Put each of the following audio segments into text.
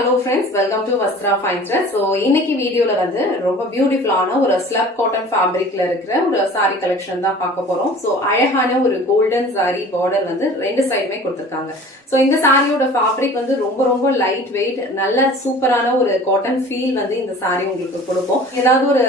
hello friends, welcome to Vastra Fine Thread. So இன்னைக்கு வீடியோல வந்து ரொம்ப பியூட்டிஃபுல்லான ஒரு ஸ்லப் காட்டன் ஃபேப்ரிக்ல இருக்கிற ஒரு saree கலெக்ஷன் தான் பார்க்க போறோம். சோ அழகான ஒரு கோல்டன் saree border வந்து ரெண்டு சைடுமே கொடுத்திருக்காங்க. சோ இந்த சாரியோட ஃபேப்ரிக் வந்து ரொம்ப லைட் வெயிட், நல்ல சூப்பரான ஒரு காட்டன் ஃபீல் வந்து இந்த saree உங்களுக்கு கொடுக்கும். ஏதாவது ஒரு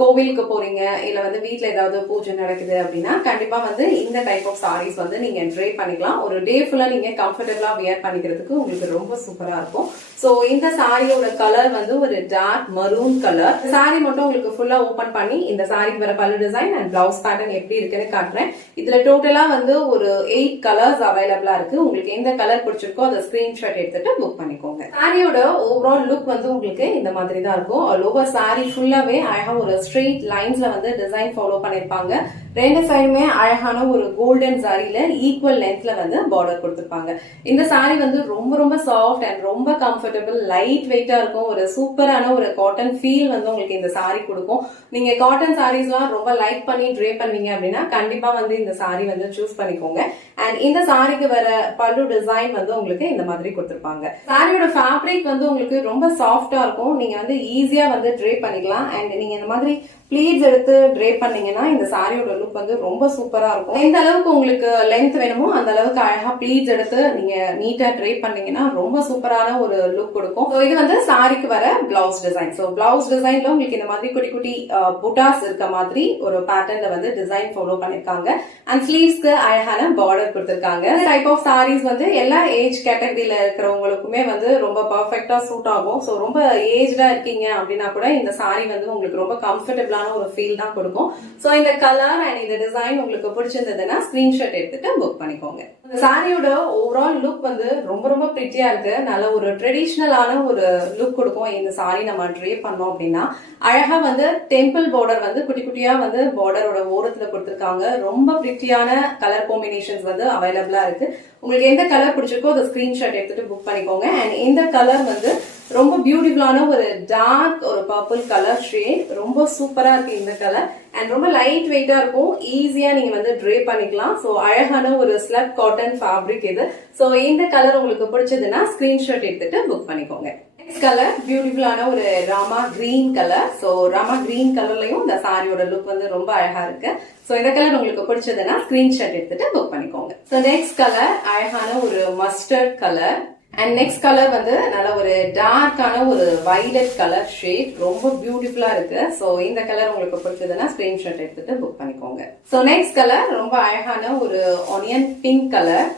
கோவிலுக்கு போறீங்க இல்ல வந்து வீட்ல ஏதாவது பூஜை நடக்குது அப்படின்னா கண்டிப்பா வந்து இந்த டைப் ஆஃப் sarees வந்து நீங்க ட்ரை பண்ணிக்கலாம். ஒரு டே ஃபுல்லா நீங்க கம்ஃபர்டபிளா வியர் பண்ணிக்கிறதுக்கு உங்களுக்கு ரொம்ப சூப்பரா இருக்கும். சோ இந்த சாரியோட கலர் வந்து ஒரு டார்க் மரூன் கலர். சாரி மட்டும் உங்களுக்கு ஃபுல்லா ஓபன் பண்ணி இந்த சாரிக்கு வர பல்லு டிசைன் அண்ட் பிளவுஸ் பேட்டர்ன் எப்படி இருக்குன்னு காட்டுறேன். இதுல டோட்டலா வந்து ஒரு 8 கலர்ஸ் அவைலபிளா இருக்கு. உங்களுக்கு எந்த கலர் பிடிச்சிருக்கோ அதை ஸ்கிரீன்ஷாட் எடுத்துட்டு புக் பண்ணிக்கோங்க. சாரியோட ஓவரால் லுக் வந்து உங்களுக்கு இந்த மாதிரி தான் இருக்கும். லோவர் சாரி ஃபுல்லாவே அழகா ஒரு ஸ்ட்ரெயிட் லைன்ஸ்ல வந்து டிசைன் ஃபாலோ பண்ணிருப்பாங்க. ரெண்டு சைடுமே அழகான ஒரு கோல்டன் சாரியில ஈக்குவல் லென்த்ல வந்து பார்டர் கொடுத்திருப்பாங்க. இந்த சாரி வந்து ரொம்ப சாஃப்ட் அண்ட் ரொம்ப கம்ஃபர்டபிள், லைட் வெயிட்டா இருக்கும். ஒரு சூப்பரான ஒரு காட்டன் ஃபீல் வந்து உங்களுக்கு இந்த சாரி கொடுக்கும். நீங்க காட்டன் சாரீஸ் எல்லாம் ரொம்ப லைக் பண்ணி ட்ரே பண்ணுவீங்க அப்படின்னா கண்டிப்பா வந்து இந்த சாரி வந்து சூஸ் பண்ணிக்கோங்க. அண்ட் இந்த சாரிக்கு வர பல்லு டிசைன் வந்து உங்களுக்கு இந்த மாதிரி கொடுத்திருப்பாங்க. சாரியோட ஃபேப்ரிக் வந்து உங்களுக்கு ரொம்ப சாஃப்டா இருக்கும். நீங்க வந்து ஈஸியா வந்து ட்ரே பண்ணிக்கலாம். அண்ட் நீங்க இந்த மாதிரி ப்ளீட்ஸ் எடுத்து ட்ரே பண்ணீங்கன்னா இந்த சாரியோட லுக் வந்து ரொம்ப சூப்பரா இருக்கும். எந்த அளவுக்கு உங்களுக்கு லென்த் வேணுமோ அந்த அளவுக்கு அழகா ப்ளீட்ஸ் எடுத்து நீங்க நீட்டா ட்ரே பண்ணீங்கன்னா ரொம்ப சூப்பரான ஒரு லுக் கொடுக்கும். இது வந்து சாரிக்கு வர பிளவுஸ் டிசைன். சோ பிளவுஸ் டிசைன்ல உங்களுக்கு இந்த மாதிரி குட்டி குட்டி புட்டாஸ் இருக்க மாதிரி ஒரு பேட்டர்ன்ல வந்து டிசைன் ஃபாலோ பண்ணிருக்காங்க. அண்ட் ஸ்லீவ்ஸ்க்கு அழகான பார்டர் கொடுத்திருக்காங்க. டைப் ஆஃப் சாரீஸ் வந்து எல்லா ஏஜ் கேட்டகரியில இருக்கிறவங்களுக்குமே வந்து ரொம்ப பர்ஃபெக்டா சூட் ஆகும். சோ ரொம்ப ஏஜ்டா இருக்கீங்க அப்படின்னா கூட இந்த சாரி வந்து உங்களுக்கு ரொம்ப கம்ஃபர்டபிளான ஒரு ஃபீல் தான் கொடுக்கும். சோ இந்த கலர் அண்ட் இந்த டிசைன் உங்களுக்கு பிடிச்சிருந்ததுன்னா ஸ்கிரீன்ஷாட் எடுத்துட்டு புக் பண்ணிக்கோங்க. இந்த சாரியோட ஓவரால் லுக் வந்து ரொம்ப பிரிட்டியா இருக்கு. நல்ல ஒரு ட்ரெடிஷனலான ஒரு லுக் கொடுக்கும். இந்த சாரி நம்ம ட்ரே பண்ணோம் அப்படின்னா அழகா வந்து டெம்பிள் பார்டர் வந்து குட்டி குட்டியா வந்து பார்டரோட ஓரத்துல கொடுத்திருக்காங்க. ரொம்ப பிரிட்டியான கலர் காம்பினேஷன்ஸ் வந்து அவைலபிளா இருக்கு. உங்களுக்கு எந்த கலர் பிடிச்சிருக்கோ அதை ஸ்கிரீன்ஷாட் எடுத்துட்டு புக் பண்ணிக்கோங்க. அண்ட் இந்த கலர் வந்து ரொம்ப பியூட்டிஃபுல்லான ஒரு டார்க் ஒரு பர்பிள் கலர் ஷேட். ரொம்ப சூப்பரா இருக்கு இந்த கலர். அண்ட் ரொம்ப லைட் வெயிட்டா இருக்கும். ஈஸியா நீங்க வந்து ட்ரே பண்ணிக்கலாம். சோ அழகான ஒரு ஸ்லப் காட்டன் ஃபேப்ரிக் இது. சோ இந்த கலர் உங்களுக்கு பிடிச்சதுன்னா ஸ்கிரீன்ஷாட் எடுத்துட்டு புக் பண்ணிக்கோங்க. நெக்ஸ்ட் கலர் பியூட்டிஃபுல்லான ஒரு Rama green colour. So Rama green கலர்லயும் இந்த சாரியோட லுக் வந்து ரொம்ப அழகா இருக்கு. சோ இந்த கலர் உங்களுக்கு பிடிச்சதுன்னா ஸ்கிரீன்ஷாட் எடுத்துட்டு புக் பண்ணிக்கோங்க. சோ நெக்ஸ்ட் கலர் அழகான ஒரு mustard colour. And next colour வந்து நல்ல ஒரு டார்க்கான ஒரு வயலட் கலர் ஷேட். ரொம்ப பியூட்டிஃபுல்லா இருக்கு. சோ இந்த கலர் உங்களுக்கு பிடிச்சதுன்னா ஸ்கிரீன்ஷாட் எடுத்துட்டு புக் பண்ணிக்கோங்க. சோ நெக்ஸ்ட் கலர் ரொம்ப அழகான ஒரு ஆனியன் பிங்க் கலர்.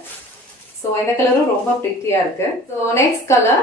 சோ இந்த கலரும் ரொம்ப பிரிட்டியா இருக்கு. சோ நெக்ஸ்ட் கலர்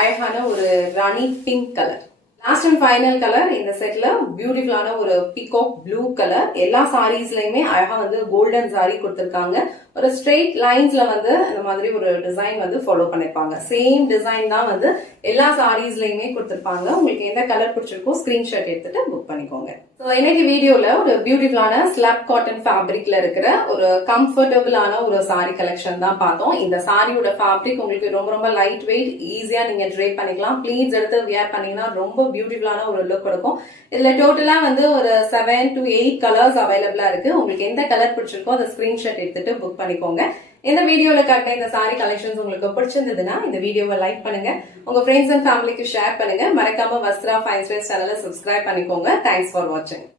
அழகான ஒரு ராணி pink colour. Last and final colour இந்த செட்ல பியூட்டிஃபுல்லான ஒரு பீகாக் ப்ளூ கலர். எல்லா சாரீஸ்லயுமே அழகா வந்து கோல்டன் சாரி கொடுத்திருக்காங்க. ஒரு ஸ்ட்ரெயிட் லைன்ஸ்ல வந்து இந்த மாதிரி ஒரு டிசைன் வந்து ஃபாலோ பண்ணிருப்பாங்க. சேம் டிசைன் தான் வந்து எல்லா சாரீஸ்லயுமே கொடுத்திருப்பாங்க. உங்களுக்கு எந்த கலர் பிடிச்சிருக்கோ ஸ்கிரீன்ஷாட் எடுத்துட்டு புக் பண்ணிக்கோங்க. சோ இன்னைக்கு வீடியோல ஒரு பியூட்டிஃபுல்லான ஸ்லப் காட்டன் ஃபேப்ரிக்ல இருக்கிற ஒரு கம்ஃபர்டபிளான ஒரு சாரி கலெக்ஷன் தான் பார்த்தோம். இந்த சாரியோட ஃபேப்ரிக் உங்களுக்கு ரொம்ப லைட் வெயிட், ஈஸியா நீங்க ட்ரே பண்ணிக்கலாம். ப்ளீட்ஸ் எடுத்து வியர் பண்ணீங்கன்னா ரொம்ப பியூட்டிஃபுல்லான ஒரு லுக் கொடுக்கும். இதுல டோட்டலா வந்து ஒரு 7 to 8 கலர்ஸ் அவைலபிளா இருக்கு. உங்களுக்கு எந்த கலர் பிடிச்சிருக்கோ அதை ஸ்கிரீன்ஷாட் எடுத்துட்டு புக் பண்ணிக்கோங்க. இந்த வீடியோல காட்டின இந்த சாரி கலெக்ஷன்ஸ் உங்களுக்கு பிடிச்சிருந்ததுன்னா இந்த வீடியோவை லைக் பண்ணுங்க, உங்க ஃப்ரெண்ட்ஸ் அண்ட் ஃபேமிலிக்கு ஷேர் பண்ணுங்க. மறக்காம வஸ்த்ரா ஃபைன் த்ரெட்ஸ் சேனலை சப்ஸ்கிரைப் பண்ணிக்கோங்க. தேங்க்ஸ் ஃபார் வாட்சிங்.